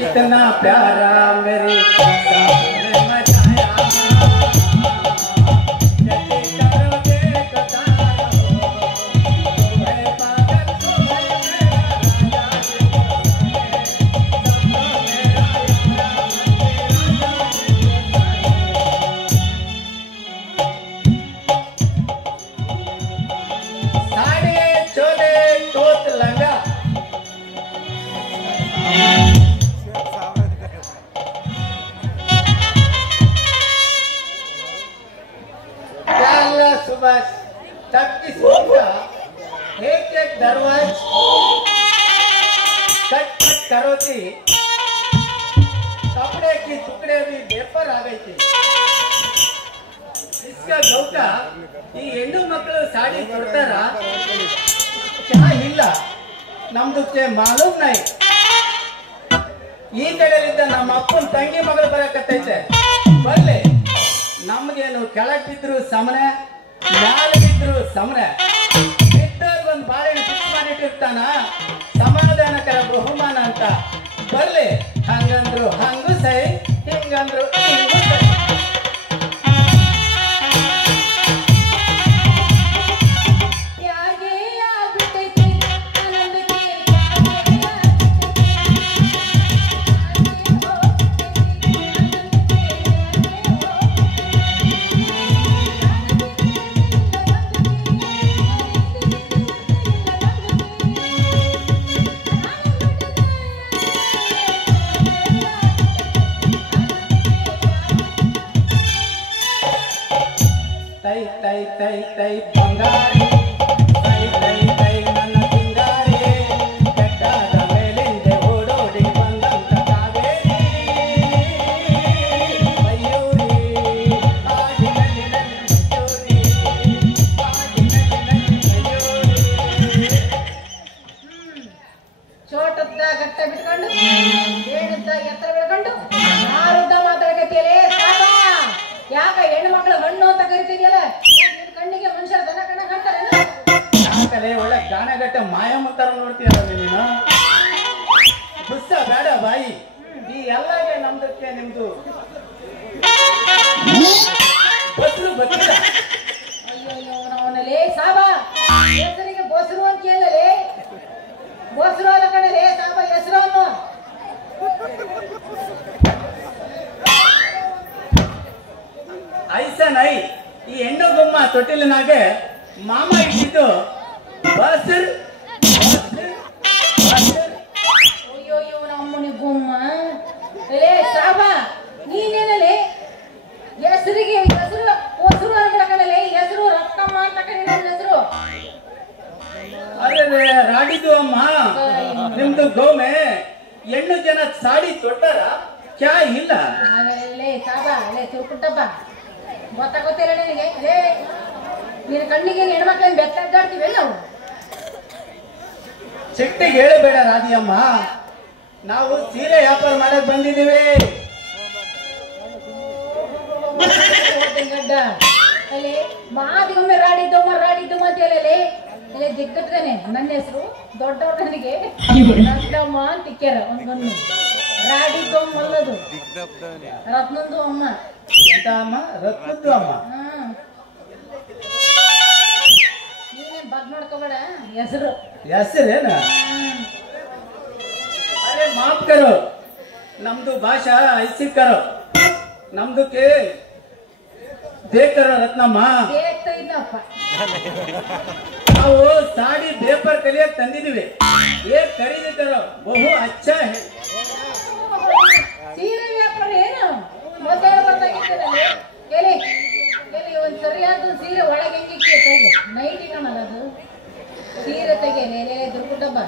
कितना प्यारा मेरी एक दरवाज कट कट करो थी कपड़े की टुकड़े भी बेपर आ गई थी इसका गौटा ಈ ಹೆಣ್ಣು ಮಕ್ಕಳು ಸಾಡಿ ಕೊಡ್ತಾರ क्या ಇಲ್ಲ ನಮ್ದಕ್ಕೆ ಮಾಲೂಮ್ ನೈ ಈ ಕಡೆಯಿಂದ ನಮ್ಮ ಅಪ್ಪನ ತಂಗಿ ಮಗಳು ಬರಕತ್ತೈತೆ ಬರ್ಲಿ ನಮಗೇನು ಕೆಳಗೆ ಬಿದ್ರು ಸಮನೆ ಮ್ಯಾಲೆ ಬಿದ್ರು ಸಮನೆ ಒಂದು ಬಾಳೆಹಣ್ಣು ಫಿಕ್ಸ್ ಮಾಡಿಟ್ಟಿರ್ತಾನ ಸಮಾಧಾನಕರ ಬಹುಮಾನ ಅಂತ ಬರ್ಲಿ ಹಂಗಂದ್ರು ಹಂಗು ಸೈ ಹಿಂಗಂದ್ರು ಹಿಂಗು ಸೈ तई तई तई तई बंगारी तई तई तई मन सिंगारी ಬೆಟ್ಟದ ಮೇಲಿಂದೆ ಓಡೋಡಿ ಬಂದಂತ ಕಾವೇರಿ ಮಯೂರಿ ಆಡಿನಲ್ಲಿ ಮಯೂರಿ ಚೋಟದ ಗಟ್ಟ ಬಿಟ್ಕೊಂಡು ಏಣದ ಎತ್ತರ ಬಿಡ್ಕೊಂಡು ಆರುದ್ದ ಮಾತಾಡಕತ್ತಿಯಲೇ ಸಾಕ ಯಾಕ ಹೆಣ್ಣು ಮಕ್ಕಳು ಹಣ್ಣು ಅಂತ ಕರಿತಿದ್ಯಲ್ಲ ಕಣ್ಣಿಗೆ ಮನುಷ್ಯರ ದನ ಕಣ ಕಾಣ್ತಾರೇನು ಯಾಕಲೆ ಒಳ್ಳೆ ಗಾಣಗಟ್ಟ ಮಾಯಮ್ಮಂತರ ನೋಡ್ತೀಯಲ್ಲ ನೀನು ಬುಸ್ಸ ಬೇಡ ಬಾಯಿ ಈ ಎಲ್ಲಾಗೆ ನಮ್ದಕ್ಕೆ ನಿಮ್ದು ಬಸ್ರು ಬಚ್ಚಿಲ್ಲ ಅಯ್ಯೋ ಅವನಲ್ಲಿ ಸಾಬಾ ಹೆಸರಿಗೆ ಬೋಸರು ಅಂತ ಕೇಳಲೇ ಬೋಸರು ಅಲ್ಲ ಕಣಲೇ ಸಾಬಾ ಹೆಸರನ್ನು ಐಸನೈ ಈ ಹೆಣ್ಣು ಗುಮ್ಮ ತೊಟ್ಟಿಲಿನಾಗೆ ಮಾಮ ಇಟ್ಟಿದ್ದು ಬಸರ್ ಅಯ್ಯೋ ನಮ್ಮನಿ ಗುಮ್ಮ ಲೇ ಸಾಬಾ ನೀನೇನಲೇ ಹೆಸರಿಗೆ ಹೆಸರು ಹೊಸರು ಅನ್ಬಿಡಕಣಲೇ ಹೆಸರು ರಕ್ಕಮ್ಮ ಅಂತ ಕರೀ ಹೆಸರು ಅದೇ ರಾಡಿದ್ದು ಅಮ್ಮ ನಿಮ್ದು ಗೋಮೆ ಹೆಣ್ಣು ಜನ ಸಾಡಿ ತೊಟ್ಟಾರ ಕ್ಯಾ ಇಲ್ಲ ಲೇ ಸಾಬಾ ಲೇ ತಿಳ್ಕೊಟ್ಟಪ್ಪ ಗೊತ್ತಾಗೋತಿಲ್ಲ ನಿನಗೆ ಲೇ ನಿನ್ನ ಕಣ್ಣಿಗೆ ಹೆಣ್ಮಕ್ಳನ್ನ ಬೆತ್ತಾಡ್ತೀವಿ ನಾವು ಚಿಟ್ಟಿಗೆ ಹೇಳಬೇಡ ರಾಧಿಯಮ್ಮ ನಾವು ಸೀರೆ ವ್ಯಾಪಾರ ಮಾಡಕ್ ಬಂದಿದ್ದೀವಿ ಗಡ್ಡ ಅಲ್ಲಿ ಮಾದಿಗೊಮ್ಮೆ ರಾಡಿದ್ದು ಮಾತೇಲೇ ಅಲ್ಲೇ ದಿಕ್ಕಟ್ಟಾನೆ ನನ್ನ ಹೆಸರು ದೊಡ್ಡವ್ರ ನನಗೆ ರತ್ನಮ್ಮ ಅಂತ ಇಕ್ಕ್ಯಾರ ಒಂದೊಂದು ರಾಡಿದ್ದಮ್ಮಲ್ಲದು ರತ್ನಂದು ಅಮ್ಮ ಎಂತ ಅಮ್ಮ ರತ್ನದ್ದು ಅಮ್ಮ ನೀನೇನ್ ಬಗ್ ಮಾಡ್ಕೋಬೇಡ ಹೆಸರು ಹೆಸರೇನ ಅರೆ ಮಾಫ್ ಕರೋ ನಮ್ದು ಭಾಷಾ ಐಸಿ ಕರೋ ನಮ್ದಕ್ಕೆ ಬೇಕರೋ ರತ್ನಮ್ಮ ಬೇಕ್ತಾ ಇದ್ದಪ್ಪ ನಾವು ಸಾಡಿ ಪೇಪರ್ ಕಲಿಯಕ್ ತಂದಿದೀವಿ ಏನ್ ಖರೀದಿ ಕರೋ ಬಹು ಅಚ್ಚಾ ಹೈ ಸೀರೆ ವ್ಯಾಪಾರ ಏನು ಮೊದಲ ಗೊತ್ತಾಗಿದ್ದೇನೆ ಎಲ್ಲಿ ಎಲ್ಲಿ ಒಂದು ಸರಿಯಾದ ಸೀರೆ ಒಳಗೆ ಹೆಂಗಿಕ್ಕೆ ತೆಗೆ ನೈಟಿ ಕಾಣಲ್ಲ ಅದು ಸೀರೆ ತೆಗೆಯಲೇ ದುರ್ಗುಡ್ಡಬ್ಬ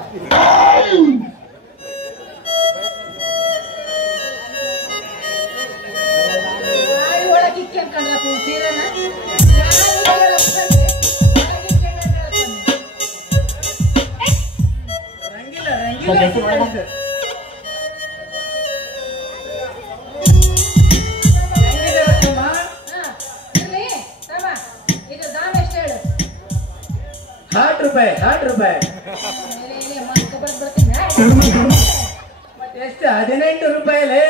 ಒಳಗೆ ಇಕ್ಕೆ ಅನ್ಕೊಂಡ್ರ ಸೀರೆನ ರಂಗಿಲ್ಲ ರಂಗಿಲ್ಲ ₹60 ಮಸ್ತ್ ಬರ್ತೀನಿ ಎಷ್ಟು 18 ರೂಪಾಯಿಲೇ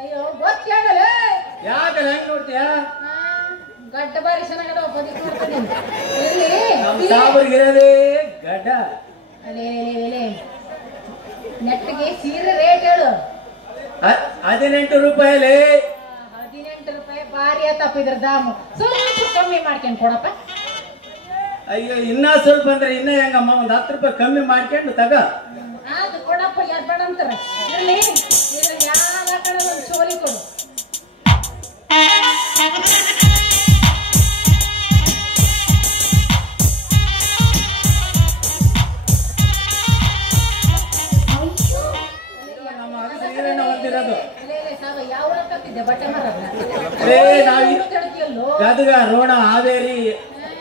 ಅಯ್ಯೋ ಗೊತ್ತಾಗಲ್ಲ ಯಾಕೆ ಹೆಂಗ್ ನೋಡ್ತೀಯ ಗಡ್ಡ ಬಾರಿ ಚೆನ್ನಾಗದ ಬದುಕಿ ಮಾಡ್ತಾನೆ ಎಲ್ಲಿ ನಮ್ಮ ಸಾಬ್ರಿಗಿರೋದೇ ಗಡ್ಡ ಅಲೇ ನೆಟ್ಟಿಗೆ ಸೀರೆ ರೇಟ್ ಹೇಳು 18 ರೂಪಾಯಿಲೇ 18 ರೂಪಾಯಿ ಭಾರಿ ಆತಪ್ಪ ಇದ್ರ ದಾಮು ಸ್ವಲ್ಪ ಕಮ್ಮಿ ಮಾಡ್ಕೊಂಡು ಕೊಡಪ್ಪ ಅಯ್ಯೋ ಇನ್ನ ಸ್ವಲ್ಪ ಅಂದ್ರೆ ಇನ್ನ ಹೆಂಗಮ್ಮ ಒಂದ್ 10 ರೂಪಾಯಿ ಕಮ್ಮಿ ಮಾಡ್ಕೊಂಡು ತಗ ಅದು ಕೊಡಪ್ಪ ಯಾರು ಬೇಡ ಅಂತಾರ ಇರ್ಲಿ ಇದ್ರ ಯಾವ ಕಡೆ ಒಂದು ಚೋಲಿ ಕೊಡು ಯಾವ ಬಟ್ಟೆ ಗದಗ ರೋಣ ಹಾವೇರಿ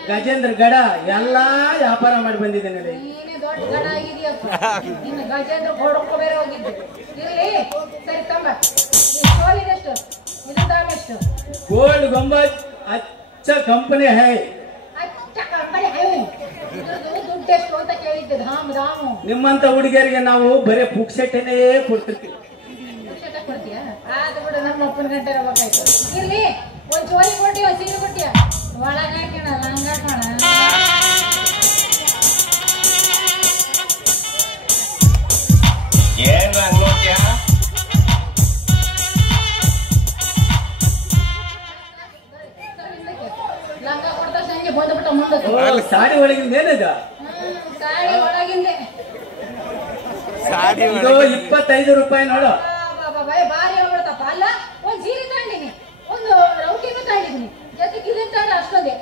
ಗಜೇಂದ್ರ ಗಡ ಎಲ್ಲಾ ವ್ಯಾಪಾರ ಮಾಡಿ ಬಂದಿದ್ದೇನೆ ನೀನೇ ದೊಡ್ಡ ಗಡ ಆಗಿದೆಯಪ್ಪ ಇನ್ನು ಗಜೇಂದ್ರ ಕೊಡಕ್ಕೆ ಬೇರೆ ಹೋಗಿದ್ದೆ ಇರ್ಲಿ ಸರಿ ತಂಬ ಎಷ್ಟು ಇದು ದಾಮ ಎಷ್ಟು ಗೋಲ್ಡ್ ಗುಂಬಜ್ ಅಚ್ಚ ಕಂಪನಿ ಹೈ ಅಚ್ಚ ಕಂಪನಿ ಹೈ ದುಡ್ಡು ಎಷ್ಟು ಅಂತ ಕೇಳಿದ್ದೆ ಧಾಮ್ ಧಾಮು ನಿಮ್ಮಂತ ಹುಡುಗಿಯರಿಗೆ ನಾವು ಬರೀ ಪುಕ್ಸೆಟ್ಟೇನೆ ಕೊಡ್ತಿರ್ತೀವಿ ಕೊಡ್ತೀಯಾ ಅದು ಬಿಡು ನಮ್ಮ ಅಪ್ಪನ ಗಂಟೆ ಇರಬೇಕಾಯ್ತು ಇರ್ಲಿ ಒಂದ್ ಜೋಲಿ ಕೊಟ್ಟಿ ಒಂದ್ ಸೀರೆ ಕೊಟ್ಟಿಯ ಒಳಗ ಹಾಕೋಣ ಲಂಗ ಹಾಕೋಣ ಏನ್ ನೋಡ್ತೀಯ ಲಂಗ ಕೊಡ್ದ ಸಂಜೆ ಬಂದ್ಬಿಟ್ಟ ಮುಂದೆ ಸಾಡಿ ಒಳಗಿಂದ ಏನಿದ ಸಾಡಿ ಒಳಗಿಂದೆ ಇದು 25 ರೂಪಾಯಿ ನೋಡು ಭಾರಿ ಆಗ್ಬಿಡ್ತಪ್ಪ ಅಲ್ಲ ಒಂದ್ ಸೀರೆ ತಗೊಂಡಿನಿ ಒಂದು ರೌಟಿನೂ ತಗೊಂಡಿದ್ದೀನಿ ಜೊತೆಗೆ ಇದನ್ನ ತಗೊಂಡು ಅಷ್ಟೊಂದೇ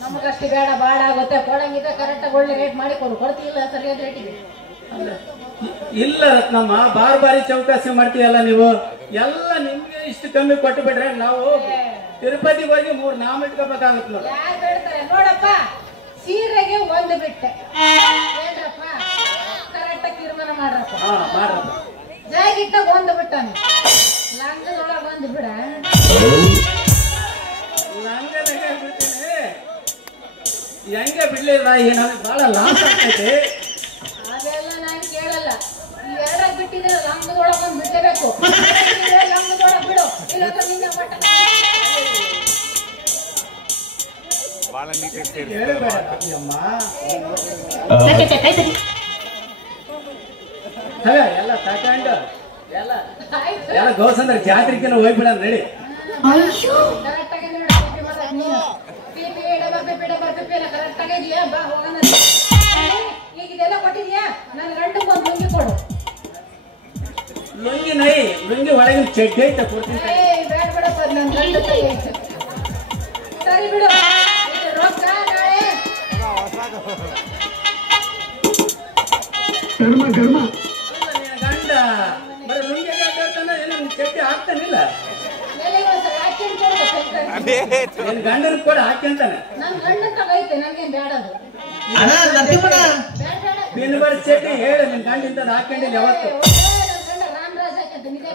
ನಮಗಷ್ಟು ಬೇಡ ಬಾಡ ಆಗುತ್ತೆ ಕೊಡಂಗಿದ್ರೆ ಕರೆಕ್ಟಾಗಿ ಒಳ್ಳೆ ರೇಟ್ ಮಾಡಿ ಕೊಡ್ತಿಲ್ಲ ಸರಿಯಾದ ರೇಟಿಗೆ ಇಲ್ಲ ರತ್ನಮ್ಮ ಬಾರಿ ಚೌಕಾಸಿ ಮಾಡ್ತೀಯಲ್ಲ ನೀವು ಎಲ್ಲ ನಿಮ್ಗೆ ಇಷ್ಟು ಕಮ್ಮಿ ಕೊಟ್ಟು ಬಿಟ್ರೆ ನಾವು ತಿರುಪತಿಗೆ ಹೋಗಿ 3 ನಾಮ ಇಟ್ಕೋಬೇಕಾಗುತ್ತೆ ನೋಡಿ ಯಾರು ಬೇಡ್ತಾರೆ ನೋಡಪ್ಪ ಸೀರೆಗೆ ಒಂದು ಬಿಟ್ಟೆ ಏನ್ರಪ್ಪ ಕರೆಕ್ಟಾಗಿ ತೀರ್ಮಾನ ಮಾಡ್ರಪ್ಪ ಮಾಡ್ರಪ್ಪ ಜಾಗಿಟ್ಟಾಗ ಒಂದು ಬಿಟ್ಟಾನೆ ಲಂಗದೊಳಗೆ ಒಂದು ಬಿಡ ಲಂಗ ಬಿಡ್ತೀನಿ ಹೆಂಗೆ ಬಿಡ್ಲಿಲ್ಲ ನಮ್ಗೆ ಬಹಳ ಲಾಸ್ ಆಗ್ತೈತಿ ಅದೆಲ್ಲ ನಾನು ಕೇಳಲ್ಲ ಎರಡಾಗ ಬಿಟ್ಟಿದ್ರೆ ಲಂಗದೊಳಗೆ ಒಂದು ಬಿಡಬೇಕು ಲಂಗದೊಳಗೆ ಬಿಡು ಇಲ್ಲ ನಿನ್ನ ಬಟ್ಟ ಎಲ್ಲ ತಗೊಂಡು ಎಲ್ಲ ಗೌಸಂದ್ರ ಜಾತ್ರೆಗೆ ಹೋಗ್ಬಿಡ ನಡಿ ಕರೆಕ್ಟಾಗಿ ಕರೆಕ್ಟಾಗಿ ಇದೆಯಾ ಬಾ ಹೋಗೋಣ ಈಗ ಇದೆಲ್ಲ ಕೊಟ್ಟಿದ್ಯಾ ನನ್ನ ಗಂಡಕ್ಕೆ ಒಂದು ಲುಂಗಿ ಕೊಡು ಲುಂಗಿ ನೈ ಲುಂಗಿ ಒಳಗಿನ ಚಡ್ಡಿ ಐತೆ ಕೊಡ್ತೀನಿ ಬೇಡ ಬಿಡಪ್ಪ ನನ್ನ ಗಂಡ ಕೈ ಐತೆ ಸರಿ ಬಿಡು ರೊಕ್ಕ ನಾಳೆ ಗಂಡ ಬರೀ ಲುಂಗಿ ಹಾಕ್ತಾನೆ ಏನೋ ಚಡ್ಡಿ ಹಾಕ್ತಾನಿಲ್ಲ ನಿನ್ ಗಂಡನ ಕೂಡ ಹಾಕ್ಯಂತಾನೆ ನನ್ನ ಗಂಡನ ತಗೈತೆ ನನಗೇನು ಬೇಡ ಅದು ಬಿನ್ಬರ್ ಚಡ್ಡಿ ಹೇಳು ನಿನ್ ಗಂಡಿಂದ ಹಾಕೊಂಡಿಲ್ಲ ಯಾವತ್ತು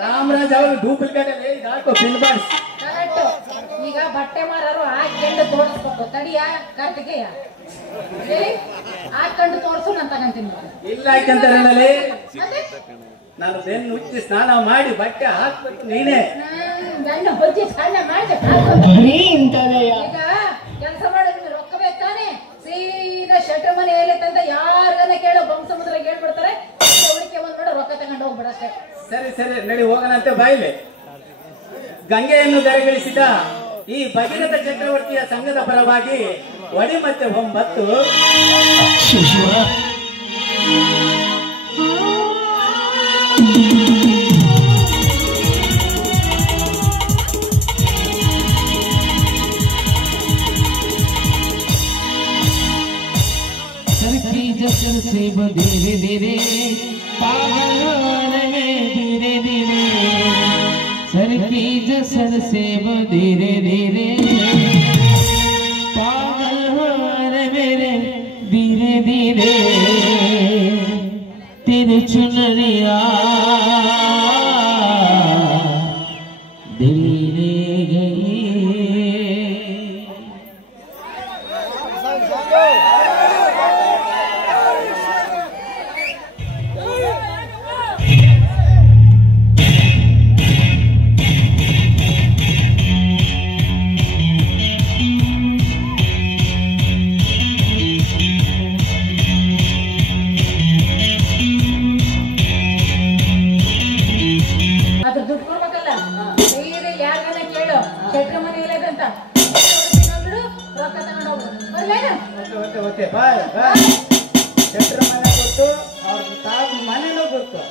ರಾಮರಾಜ್ ಅವ್ರು ಡೂಪ್ಲಿಕೇಟ್ ಹಾಕೋ ಬಿನ್ಬಾರ್ಸ್ ಕರೆಕ್ಟ್ ಈಗ ಬಟ್ಟೆ ಮಾರರು ಹಾಕೊಂಡು ತೋರಿಸ್ಬೇಕು ತಡಿಯ ಕಾರ್ತಿಕೇಯ ಹಾಕೊಂಡು ತೋರಿಸು ನಾನು ತಗೊಂತೀನಿ ಇಲ್ಲ ಹಾಕ್ಯಂತಾರಲ್ಲಿ ನಾನು ಬೆನ್ನು ಉಚ್ಚಿ ಸ್ನಾನ ಮಾಡಿ ಬಟ್ಟೆ ಹಾಕ್ಬೇಕು ನೀನೇ ಗಂಡ ಹೊಜ್ಜಿ ಸ್ನಾನ ಮಾಡಿದೆ ಈಗ ಕೆಲಸ ಮಾಡೋದು ರೊಕ್ಕ ಬೇಕಾನೆ ಸೀದಾ ಶೆಟ್ರ ಮನೆ ಎಲ್ಲೈತಂತ ಯಾರಿಗನ ಕೇಳೋ ಬಂಸಮುದ್ರ ಹೇಳ್ಬಿಡ್ತಾರೆ ಉಳಿಕೆ ಬಂದ್ ನೋಡ ರೊಕ್ಕ ತಗೊಂಡು ಹೋಗ್ಬಿಡಷ್ಟೇ ಸರಿ ಸರಿ ನಡಿ ಹೋಗೋಣಂತೆ ಬಾಯಿಲೆ ಗಂಗೆಯನ್ನು ಧರೆಗಳಿಸಿದ ಈ ಭಗೀರಥ ಚಕ್ರವರ್ತಿಯ ಸಂಘದ ಪರವಾಗಿ ಒಡಿ ಮತ್ತೆ 9 जसर से धीरे धीरे पागल में धीरे धीरे सर की जसर से धीरे धीरे पागल मेरे धीरे धीरे तेरे चुनरिया दिल ले गई ದುಡ್ಡು ಕೊಡ್ಬೇಕಲ್ಲ ಸೀರೆ ಯಾರನ್ನ ಕೇಳು ಶೆಟ್ರ ಮನೆ ಇಲ್ಲ ಅಂತ ಬಿಡು ರೊಕ್ಕ ತಗೊಂಡು ಹೋಗ್ಬಿಡು ಬರ್ಲೇನು ಓಕೆ ಬಾಯ್ ಬಾಯ್ ಶೆಟ್ರ ಮನೆ ಗೊತ್ತು ಅವ್ರ ತಾವ ಮನೆನೂ ಗೊತ್ತು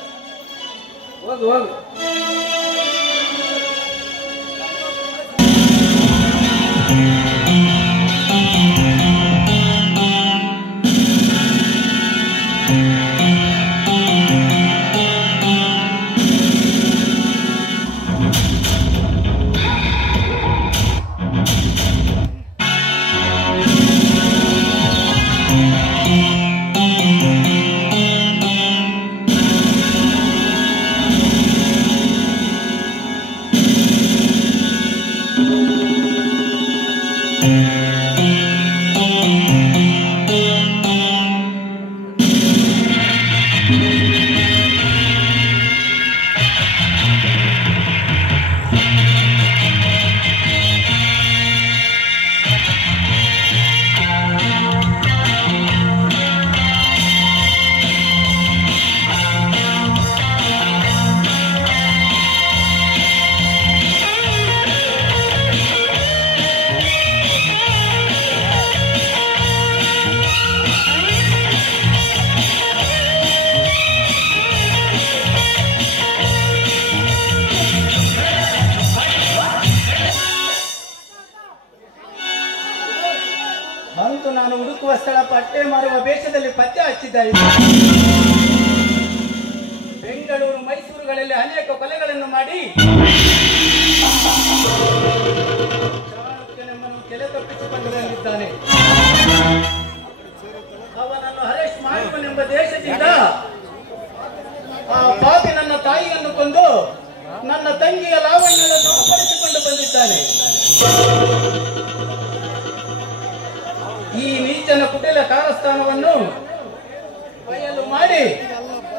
ಹೋಗು ಹೋಗು ಬಂತು ನಾನು ಹುಡುಕುವ ಸ್ಥಳ ಪಟ್ಟೆ ಮಾರುವ ವೇಷದಲ್ಲಿ ಪತ್ತೆ ಹಚ್ಚಿದ್ದಾರೆ. ಬೆಂಗಳೂರು ಮೈಸೂರುಗಳಲ್ಲಿ ಅನೇಕ ಕೊಲೆಗಳನ್ನು ಮಾಡಿ ಚಾಣಕ್ಯನೆಂಬನು ಕೆಲೆ ತಪ್ಪಿಸಿಕೊಂಡು ಬಂದಿದ್ದಾನೆ. ಅವನನ್ನು ಅರೆಸ್ಟ್ ಮಾಡುವನೆಂಬ ದೇಶದಿಂದ ಆ ಪಾಪಿ ನನ್ನ ತಾಯಿಯನ್ನು ಕೊಂದು ನನ್ನ ತಂಗಿಯ ಲಾವಣ್ಯವನ್ನು ಅಪಹರಿಸಿಕೊಂಡು ಬಂದಿದ್ದಾನೆ. ಈ ನೀಚನ ಕುಟಿಲ ಕಾರಸ್ಥಾನವನ್ನು ಬಯಲು ಮಾಡಿ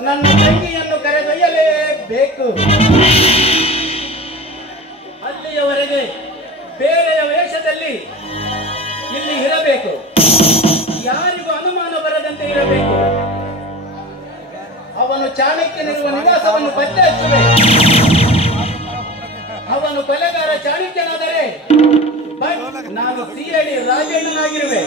ನನ್ನ ತಂಗಿಯನ್ನು ಕರೆದೊಯ್ಯಲೇಬೇಕು. ಅಲ್ಲಿಯವರೆಗೆ ಬೇರೆಯ ವೇಷದಲ್ಲಿ ಇಲ್ಲಿ ಇರಬೇಕು. ಯಾರಿಗೂ ಅನುಮಾನ ಬರದಂತೆ ಇರಬೇಕು. ಅವನು ಚಾಣಕ್ಯನಿರುವ ನಿವಾಸವನ್ನು ಪತ್ತೆ ಹಚ್ಚುವೆ. ಅವನು ಕೊಲೆಗಾರ ಚಾಣಕ್ಯನಾದರೆ ನಾನು ಸಿಐಡಿ ರಾಜಣ್ಣನಾಗಿರುವೆ.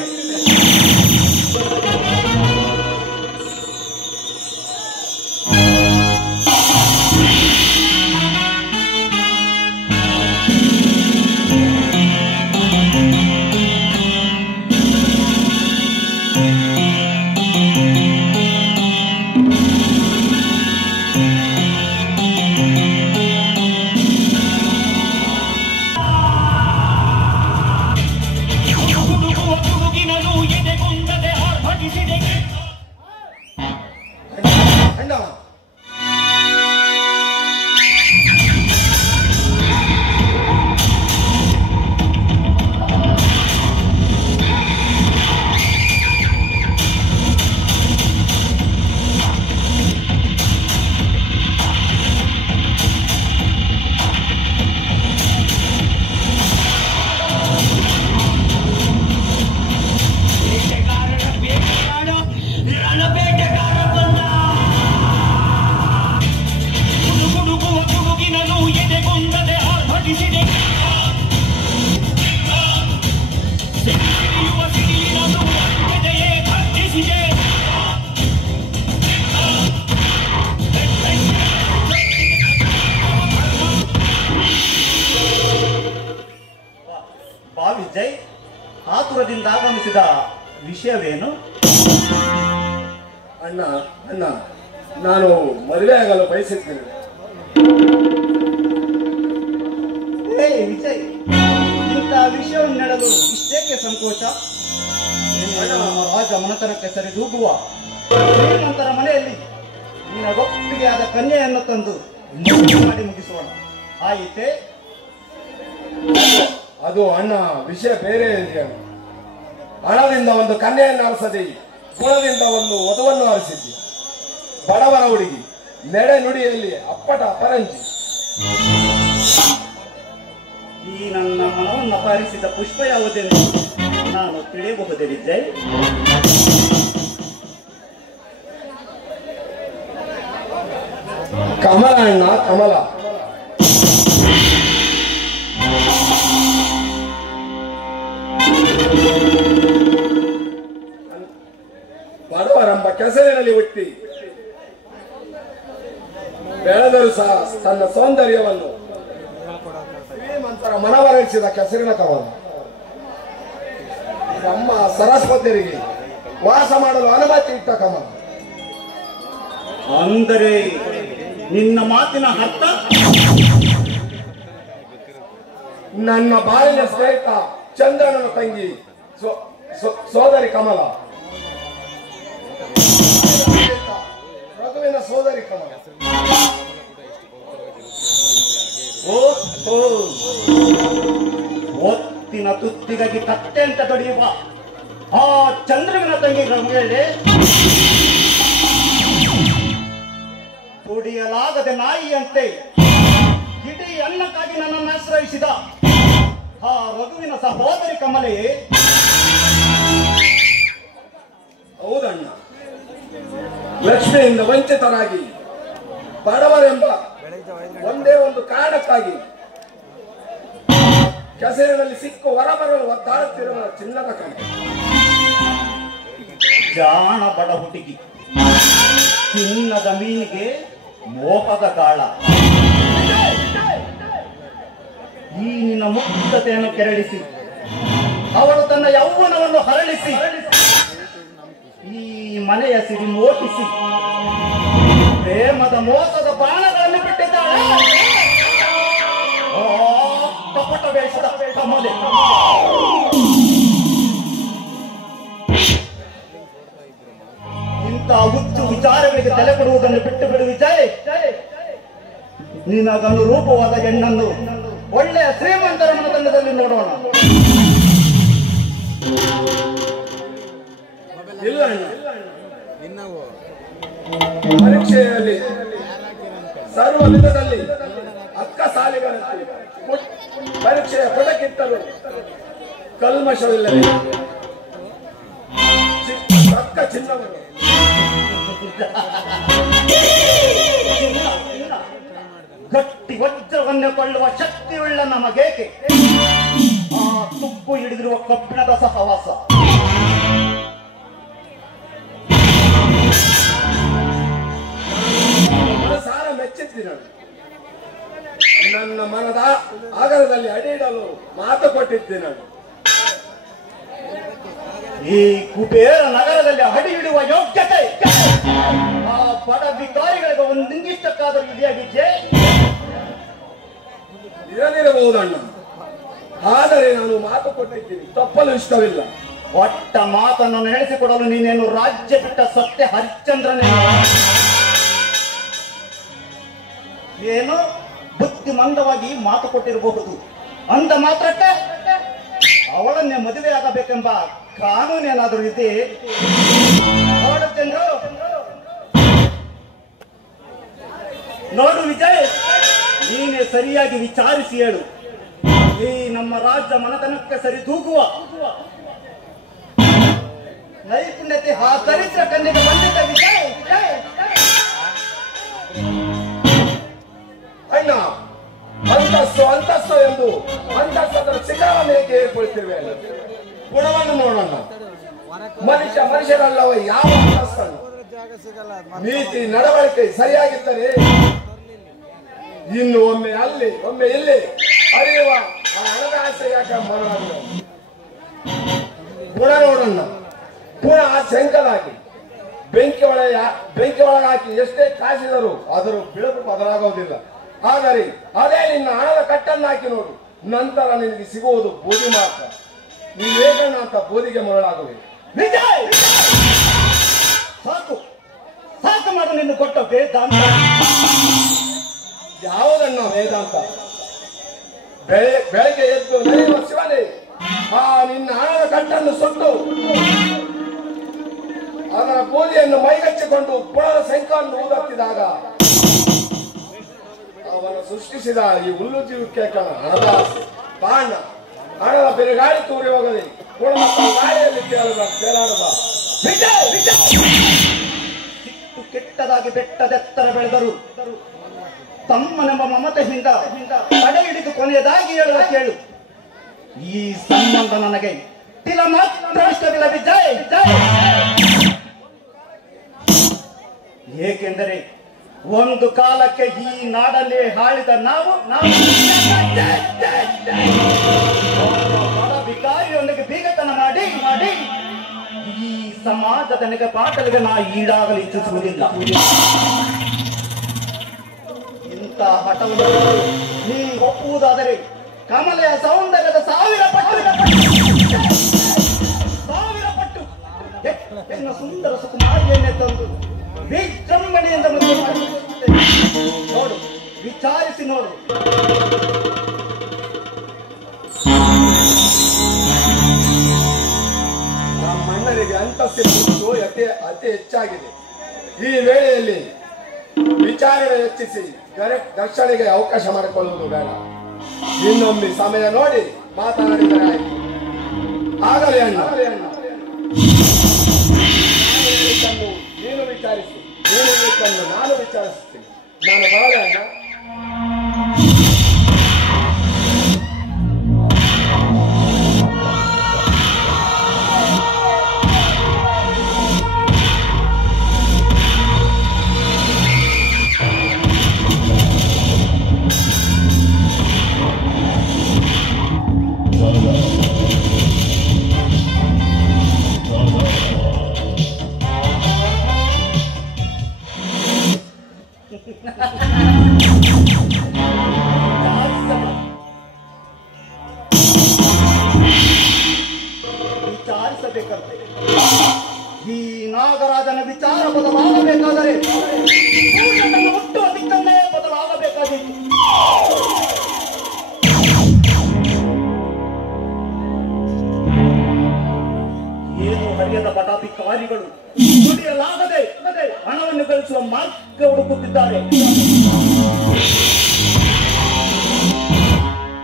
ವಿಜಯ್, ಆತುರದಿಂದ ಆಗಮಿಸಿದ ವಿಷಯವೇನು? ಅಣ್ಣ ಅಣ್ಣ ನಾನು ಮದುವೆ ಆಗಲು ಬಯಸಿದ್ದೇನೆ. ವಿಜಯ್, ಇಂಥ ವಿಷಯವನ್ನು ನಡೆದು ಇಷ್ಟೇಕೆ ಸಂಕೋಚ? ನಮ್ಮ ರಾಜ ಮನತನಕ್ಕೆ ಸರಿದೂಗುವ ಶ್ರೀಮಂತರ ಮನೆಯಲ್ಲಿ ನಿನ್ನ ಒಪ್ಪಿಗೆ ಆದ ಕನ್ಯೆಯನ್ನು ತಂದು ಮಾಡಿ ಮುಗಿಸೋಣ, ಆಯಿತೆ? ಅದು ಅಣ್ಣ ವಿಷಯ ಬೇರೆ ಇದೆಯಾ? ಹಣದಿಂದ ಒಂದು ಕನ್ಯೆಯನ್ನು ಆರಿಸದೆ ಗುಣದಿಂದ ಒಂದು ವಧುವನ್ನು ಆರಿಸಿದ್ದೆ. ಬಡವರ ಹುಡುಗಿ, ನೆಡೆ ನುಡಿಯಲ್ಲಿ ಅಪ್ಪಟ ಅಪರಂಜಿ. ಈ ನನ್ನ ಮನವನ್ನು ಅಪಹರಿಸಿದ ಪುಷ್ಪ ಯಾವುದೆಂದು ನಾನು ತಿಳಿಯಬಹುದೇ ವಿಜಯ್? ಕಮಲ ಅಣ್ಣ, ಕಮಲ. ಬಡವರೆಂಬ ಕೆಸರಿನಲ್ಲಿ ಹುಟ್ಟಿ ಬೆಳೆದರೂ ಸಹ ತನ್ನ ಸೌಂದರ್ಯವನ್ನು ಶ್ರೀಮಂತರ ಮನವರಿಸಿದ ಕೆಸರಿನ ಕವನ. ನಮ್ಮ ಸರಸ್ವತಿಯರಿಗೆ ವಾಸ ಮಾಡಲು ಅನುಮತಿ ಇಟ್ಟ ಕಮಲ. ಅಂದರೆ ನಿನ್ನ ಮಾತಿನ ಅರ್ಥ? ನನ್ನ ಬಾಳಿನ ಸ್ನೇಹಿತ ಚಂದ್ರನ ತಂಗಿ ಸೋದರಿ ಕಮಲ, ರಘುವಿನ ಸೋದರಿ ಕಮಲ. ಒತ್ತಿನ ತುತ್ತಿಗಾಗಿ ಕತ್ತೆ ಅಂತ ತೊಡೆಯುವ ಆ ಚಂದ್ರನ ತಂಗಿಗಳ ಮೇಲೆ ತುಡಿಯಲಾಗದೆ ನಾಯಿಯಂತೆ ಇಡೀ ಅನ್ನಕ್ಕಾಗಿ ನನ್ನನ್ನು ಆಶ್ರಯಿಸಿದ ಆ ರಘುವಿನ ಸಹೋದರಿ ಕಮಲೆಯೇ? ಹೌದಣ್ಣ, ಲಕ್ಷ್ಮಿಯಿಂದ ವಂಚಿತರಾಗಿ ಬಡವರೆಂಬ ಒಂದೇ ಒಂದು ಕಾರಣಕ್ಕಾಗಿ ಕೆಸರಿನಲ್ಲಿ ಸಿಕ್ಕು ಹೊರಬರಲು ಒದ್ದಾಡುತ್ತಿರುವ ಚಿನ್ನದ ಕಣೆ. ಜಾಣ ಬಡ ಹುಡುಗಿ, ಚಿನ್ನದ ಮೀನಿಗೆ ಮೋಹದ ಗಾಳ. ಈ ನಿನ್ನ ಮುಕ್ತತೆಯನ್ನು ಕೆರಳಿಸಿ ಅವಳು ತನ್ನ ಯೌವನವನ್ನು ಹರಳಿಸಿ ಈ ಮನೆಯ ಸಿರಿ ಮೋಹಿಸಿ ಪ್ರೇಮದ ಮೋಸದ ಬಾಣಗಳನ್ನು ಬಿಟ್ಟಿದ್ದಾಳೆ. ಕಪಟ ವೇಷದ ಕಮಲೆ. ಇಂಥ ಹುಚ್ಚು ವಿಚಾರಗಳಿಗೆ ತಲೆ ಕೊಡುವುದನ್ನು ಬಿಟ್ಟು ಬಿಡು ವಿಜಯ್. ನಿನಗನುರೂಪವಾದ ಹೆಣ್ಣನ್ನು ಒಳ್ಳೆಯ ಶ್ರೀಮಂತರ ಮನದಂಡದಲ್ಲಿ ನೋಡೋಣ. ಇಲ್ಲ ಅಣ್ಣ, ಪರೀಕ್ಷೆಯಲ್ಲಿ ಸರ್ವ ವಿಧದಲ್ಲಿ ಅಕ್ಕ ಸಾಲಿಗಳಲ್ಲಿ ಪರೀಕ್ಷೆಯ ಪದಕ್ಕಿತ್ತಲು ಕಲ್ಮಶವಿಲ್ಲದೆ ಅಕ್ಕ ಚಿನ್ನವರು ಗಟ್ಟಿ ವಜ್ರವನ್ನು ಕೊಳ್ಳುವ ಶಕ್ತಿಯುಳ್ಳ ನಮಗೇಕೆ ಆ ತುಪ್ಪು ಹಿಡಿದಿರುವ ಕಬ್ಬಿಣದ ಸಹವಾಸ? ಮನಸಾರ ಮೆಚ್ಚಿದ್ದೀನಿ. ನನ್ನ ಮನದ ಆಗರದಲ್ಲಿ ಅಡಿಯಿಡಲು ಮಾತು ಕೊಟ್ಟಿದ್ದೀನಿ. ಈ ಕುಬೇರ ನಗರದಲ್ಲಿ ಅಡಿ ಇಡುವ ಯೋಗ್ಯತೆ ಆ ಬಡ ಬಿಕಾರಿಗಳಿಗೆ ಒಂದಿಂಗಿಷ್ಟಕ್ಕಾದರೂ ಇದೆಯಾಗಿದ್ದೆ? ಇರದಿರಬಹುದಣ್ಣ, ಆದರೆ ನಾನು ಮಾತು ಕೊಟ್ಟಿದ್ದೀನಿ, ತಪ್ಪಲು ಇಷ್ಟವಿಲ್ಲ. ಒಟ್ಟ ಮಾತನ್ನು ನಡೆಸಿಕೊಡಲು ನೀನೇನು ರಾಜ್ಯ ಬಿಟ್ಟ ಸತ್ಯ ಹರಿಶ್ಚಂದ್ರನೇ? ಏನು ಬುದ್ಧಿಮಂದವಾಗಿ ಮಾತು ಕೊಟ್ಟಿರಬಹುದು, ಅಂದ ಮಾತ್ರಕ್ಕೆ ಅವಳನ್ನೇ ಮದುವೆ ಆಗಬೇಕೆಂಬ ಕಾನೂನೇನಾದರೂ ಇದೆ? ನೋಡು ವಿಜಯ್, ನೀನೇ ಸರಿಯಾಗಿ ವಿಚಾರಿಸಿ ಹೇಳು. ಈ ನಮ್ಮ ರಾಜ್ಯ ಮನತನಕ್ಕೆ ಸರಿ ತೂಗುವ ನೈಪುಣ್ಯತೆ ಆ ದರಿದ್ರ ಕನ್ನೆಗೆ ಬಂದಿದ್ದ ವಿಜಯ್. ಅಣ್ಣ, ಅಂತಸ್ತು ಅಂತಸ್ತು ಎಂದು ಅಂತಸ್ತದ ಶಿಖರವನ್ನು ಏಕೆ ಏರ್ಪಡುತ್ತಿರುವೆ? ಗುಣವನ್ನು ನೋಡೋಣ. ಮನುಷ್ಯರಲ್ಲವ ಯಾವ ಅಂತಸ್ತನ್ನು ನೀತಿ ನಡವಳಿಕೆ ಸರಿಯಾಗಿದ್ದರೆ ಇನ್ನು ಒಮ್ಮೆ ಅಲ್ಲಿ ಒಮ್ಮೆ ಇಲ್ಲಿ ಅರಿಯುವ ಆ ಹಣದ ಆಸೆ ಯಾಕೆ ಮರಳಾಗುವ? ಗುಣ ನೋಡೋಣ. ಪುನಃ ಶಂಕರಾಗಿ ಬೆಂಕಿ ಒಳಗಾಕಿ ಎಷ್ಟೇ ಕಾಸಿದರೂ ಅದರ ಬೆಳಕು ಬದಲಾಗುವುದಿಲ್ಲ. ಆದರೆ ಅದೇ ನಿನ್ನ ಹಣದ ಕಟ್ಟನ್ನು ಹಾಕಿ ನೋಡು, ನಂತರ ನಿನಗೆ ಸಿಗುವುದು ಬೋಧಿ ಮಾತ್ರ. ನೀವೇಗಣ್ಣ ಅಂತ ಬೋಧಿಗೆ ಮರಳಾಗುವೆ. ವಿಜಯ್, ಸಾಕು ಸಾಕು ಮಾಡು. ನಿನ್ನ ಕೊಟ್ಟ ವೇದಾಂತ ಯಾವುದನ್ನ ವೇದಾಂತ? ಬೆಳಗ್ಗೆ ಎದ್ದು ನಡೆಯುವ ಶಿವನೇ ಆ ನಿನ್ನ ಹಣದ ಕಟ್ಟನ್ನು ಸುಟ್ಟು ಅದರ ಬೋಧಿಯನ್ನು ಮೈಗಚ್ಚಿಕೊಂಡು ಪುನಃ ಶಂಕವನ್ನು ಊದತ್ತಿದಾಗ ಅವನು ಸೃಷ್ಟಿಸಿದ ಈ ಹುಲ್ಲು ಜೀವಕ್ಕೆ ಹಣದ ಆಸೆ ಬಾಣ ಹಣದ ಬೆರಗಾಳಿ ತೂರಿ ಹೋಗದೆ ಗುಣಮಟ್ಟ ಗಾಳಿಯಲ್ಲಿ ತೇಲಾಡದ. ಸಿಟ್ಟು ಕೆಟ್ಟದಾಗಿ ಬೆಟ್ಟದೆತ್ತರ ಬೆಳೆದರು ತಮ್ಮನೆಂಬ ಮಮತೆಯಿಂದ ತಡೆ ಹಿಡಿದು ಕೊನೆಯದಾಗಿ ಹೇಳುವ ಕೇಳು. ಈ ಸಂಬಂಧ ನನಗೆ ತಿಲ ಮಾತ್ರ ಇಷ್ಟವಿಲ್ಲ ವಿಜಯ್. ಏಕೆಂದರೆ ಒಂದು ಕಾಲಕ್ಕೆ ಈ ನಾಡಲ್ಲಿ ಆಳಿದ ನಾವು ವಿಕಾರಿಯೊಂದಿಗೆ ಬೀಗತನ ಮಾಡಿ ಈ ಸಮಾಜದ ನೆಗೆ ಪಾಟಲಿಗೆ ನಾ ಈಡಾಗಲು ಇಚ್ಛಿಸುವುದಿಲ್ಲ. ಇಂಥ ಹಠವನ್ನು ನೀ ಒಪ್ಪುವುದಾದರೆ ಕಮಲೆಯ ಸೌಂದರ್ಯದ ಸಾವಿರ ಪಟ್ಟು ಎನ್ನ ಸುಂದರ ಸುಕುಮಾರಿಯನ್ನೇ ತಂದು ವಿಜೃಂಭಣೆಯಿಂದ ಮದುವೆ ಮಾಡಿಸುತ್ತೇನೆ. ನೋಡು, ವಿಚಾರಿಸಿ ನೋಡು. ನಮ್ಮಣ್ಣನಿಗೆ ಅಂತಸ್ತಿನ ಹುಟ್ಟು ಅತಿ ಹೆಚ್ಚಾಗಿದೆ. ಈ ವೇಳೆಯಲ್ಲಿ ವಿಚಾರಣೆ ಹೆಚ್ಚಿಸಿ ಘರ್ಷಣೆಗೆ ಅವಕಾಶ ಮಾಡಿಕೊಳ್ಳುವುದು ಬೇಡ. ಇನ್ನೊಮ್ಮೆ ಸಮಯ ನೋಡಿ ಮಾತನಾಡಿದರೆ ಆಯ್ತು. ಆಗಲಿ ಅಣ್ಣ, ನೀನು ವಿಚಾರಿಸಿ, ನೀನು ನಾನು ವಿಚಾರಿಸುತ್ತೇನೆ. ನಾನು ಬಾಳೆ ಅಣ್ಣ. ವಿಚಾರಿಸಬೇಕಂತೆ ಈ ನಾಗರಾಜನ ವಿಚಾರ ಬದಲಾಗಬೇಕಾದರೆ ಹುಟ್ಟುವ ದಿಕ್ಕನ್ನೇ ಬದಲಾಗಬೇಕಾಗಿತ್ತು. ಏನು ಹರಿಯದ ಪದಾಧಿಕಾರಿಗಳು ದುಡಿಯಲಾಗದೆ ಹಣವನ್ನು ಗಳಿಸುವ ಮಾರ್ಗ ಹುಡುಕುತ್ತಿದ್ದಾರೆ.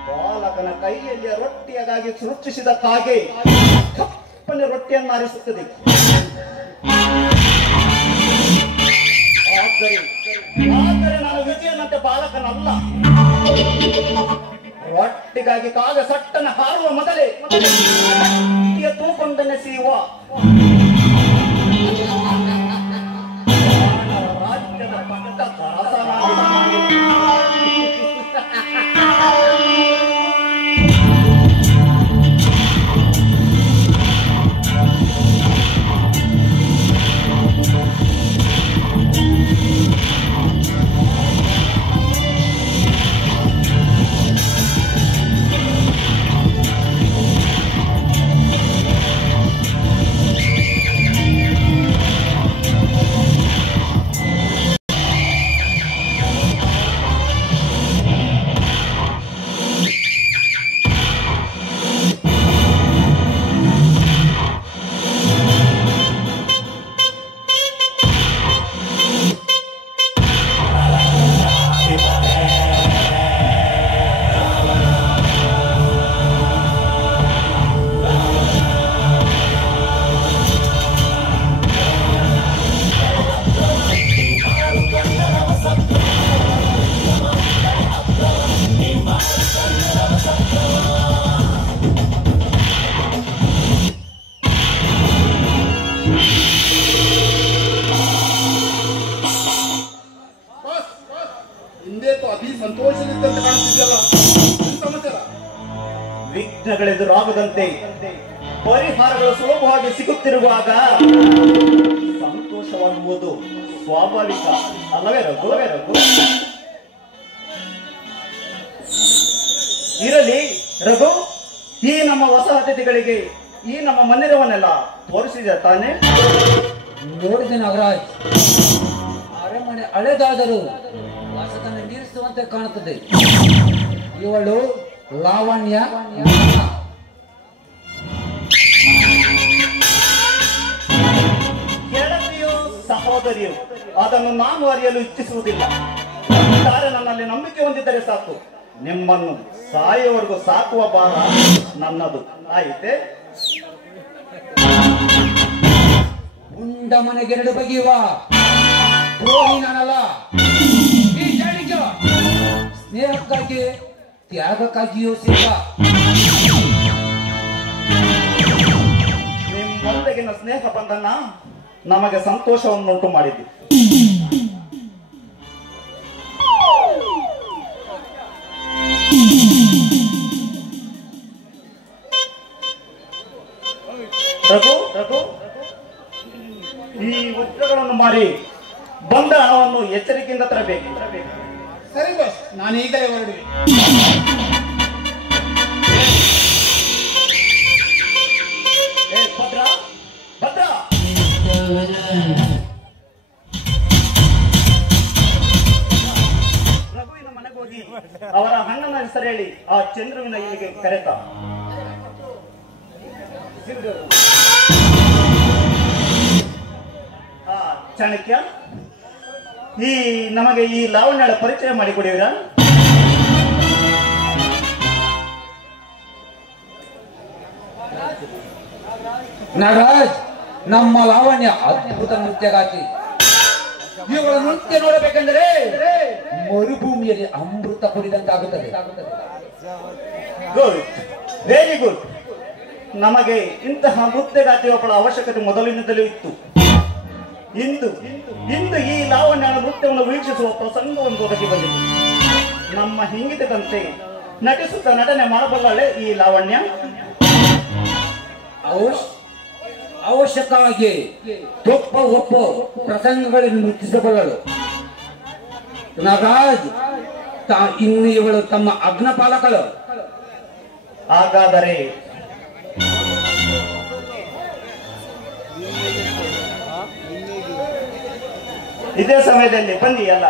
ಬಾಲಕನ ಕೈಯಲ್ಲಿ ರೊಟ್ಟಿಯಾಗಿ ಸೃಷ್ಟಿಸಿದ ಕಾಗೆ ಕಪ್ಪನೆ ರೊಟ್ಟಿಯನ್ನು ಆರಿಸುತ್ತದೆ. ಆದರೆ ನಾನು ವಿಜಯನಂತೆ ಬಾಲಕನಲ್ಲ. ರೊಟ್ಟಿಗಾಗಿ ಕಾಗ ಸಟ್ಟನ ಹಾರುವ ಮೊದಲೇ ತೂಕೊಂಡೆನೆಸಿಯುವ ರಾಜ್ಯದ ಪಟ್ಟ ವಿಘ್ನಗಳೆದುರಾಗದಂತೆ ಪರಿಹಾರಗಳು ಸುಲಭವಾಗಿ ಸಿಗುತ್ತಿರುವಾಗ ಸಂತೋಷವಾಗುವುದು ಸ್ವಾಭಾವಿಕ ಅಲ್ಲವೇ ರಘು? ಇರಲಿ ರಘು, ಈ ನಮ್ಮ ಹೊಸ ಅತಿಥಿಗಳಿಗೆ ಈ ನಮ್ಮ ಮಂದಿರವನ್ನೆಲ್ಲ ತೋರಿಸಿದ ತಾನೆ? ನೋಡಿದೆ ನಾಗರಾಜ್, ಅರಮನೆ ಹಳೆದಾದರೂ ಹೊಸದನ್ನು ಮೀರಿಸುವಂತೆ ಕಾಣುತ್ತದೆ. ಇವಳು ಲಾವಣ್ಯ. ಗೆಳತಿಯು ಸಹೋದರಿಯು ಅದನ್ನು ನಾನು ಅರಿಯಲು ಇಚ್ಛಿಸುವುದಿಲ್ಲ. ನನ್ನಲ್ಲಿ ನಂಬಿಕೆ ಹೊಂದಿದ್ದರೆ ಸಾಕು. ನಿಮ್ಮನ್ನು ಸಾಯುವವರೆಗೂ ಸಾಕುವ ಭಾರ ನನ್ನದು. ಆಯಿತೆ? ಉಂಡ ಮನೆಗೆರಡು ಬಗೆಯುವ ದ್ರೋಹಿ ನಾನಲ್ಲ. ಈ ಜಾಡಿಗೆ ಸ್ನೇಹಕ್ಕಾಗಿ ತ್ಯಾಗಕ್ಕಾಗಿಯೂ ಸಿದ್ಧ. ನಿಮ್ಮೊಂದಿಗಿನ ಸ್ನೇಹ ಬಂಧನ ನಮಗೆ ಸಂತೋಷವನ್ನುಂಟು ಮಾಡಿದ್ದು. ರಘು ಈ ವಜ್ರಗಳನ್ನು ಮಾರಿ ಬಂದ ಹಣವನ್ನು ಎಚ್ಚರಿಕೆಯಿಂದ ತರಬೇಕು. ಸರಿ ಬಾಸ್, ನಾನು ಈಗಲೇ ಹೊರಡುವೆ. ಭದ್ರ ರಘುವಿನ ಮನೆಗೆ ಹೋಗಿ ಅವರ ಅಣ್ಣನ ಹೆಸರು ಹೇಳಿ ಆ ಚಂದ್ರುವಿನ ಇಲ್ಲಿಗೆ ಕರೆತ. ಚಾಣಕ್ಯ, ನಮಗೆ ಈ ಲಾವಣ್ಯಳ ಪರಿಚಯ ಮಾಡಿಕೊಡಿವಿರಾ? ನಾಗರಾಜ್, ನಮ್ಮ ಲಾವಣ್ಯ ಅದ್ಭುತ ನೃತ್ಯಗಾತಿ. ಇವಳ ನೃತ್ಯ ನೋಡಬೇಕೆಂದರೆ ಮರುಭೂಮಿಯಲ್ಲಿ ಅಮೃತ ಕುಡಿದಂತಾಗುತ್ತದೆ. Good, very good. ನಮಗೆ ಇಂತಹ ನೃತ್ಯಗಾತಿಯೊಬ್ಬಳ ಅವಶ್ಯಕತೆ ಮೊದಲಿನಿಂದಲೂ ಇತ್ತು. ಇಂದು ಈ ಲಾವಣ್ಯನ ನೃತ್ಯವನ್ನು ವೀಕ್ಷಿಸುವ ಪ್ರಸಂಗವನ್ನು ಒದಗಿ ಬಂದಿದೆ. ನಮ್ಮ ಹಿಂಗಿದಂತೆ ನಟಿಸುತ್ತಾ ನಟನೆ ಮಾಡಬಲ್ಲಳೆ ಈ ಲಾವಣ್ಯ. ಅವಶ್ಯಕವಾಗಿ ಒಪ್ಪ ಪ್ರಸಂಗಗಳನ್ನು ನೃತ್ಯಿಸಬಲ್ಲಳು. ನಾಗರಾಜ್, ಇನ್ನು ಇವಳು ತಮ್ಮ ಅಗ್ನಪಾಲಕಳು. ಹಾಗಾದರೆ ಇದೇ ಸಮಯದಲ್ಲಿ ಬನ್ನಿ ಎಲ್ಲ.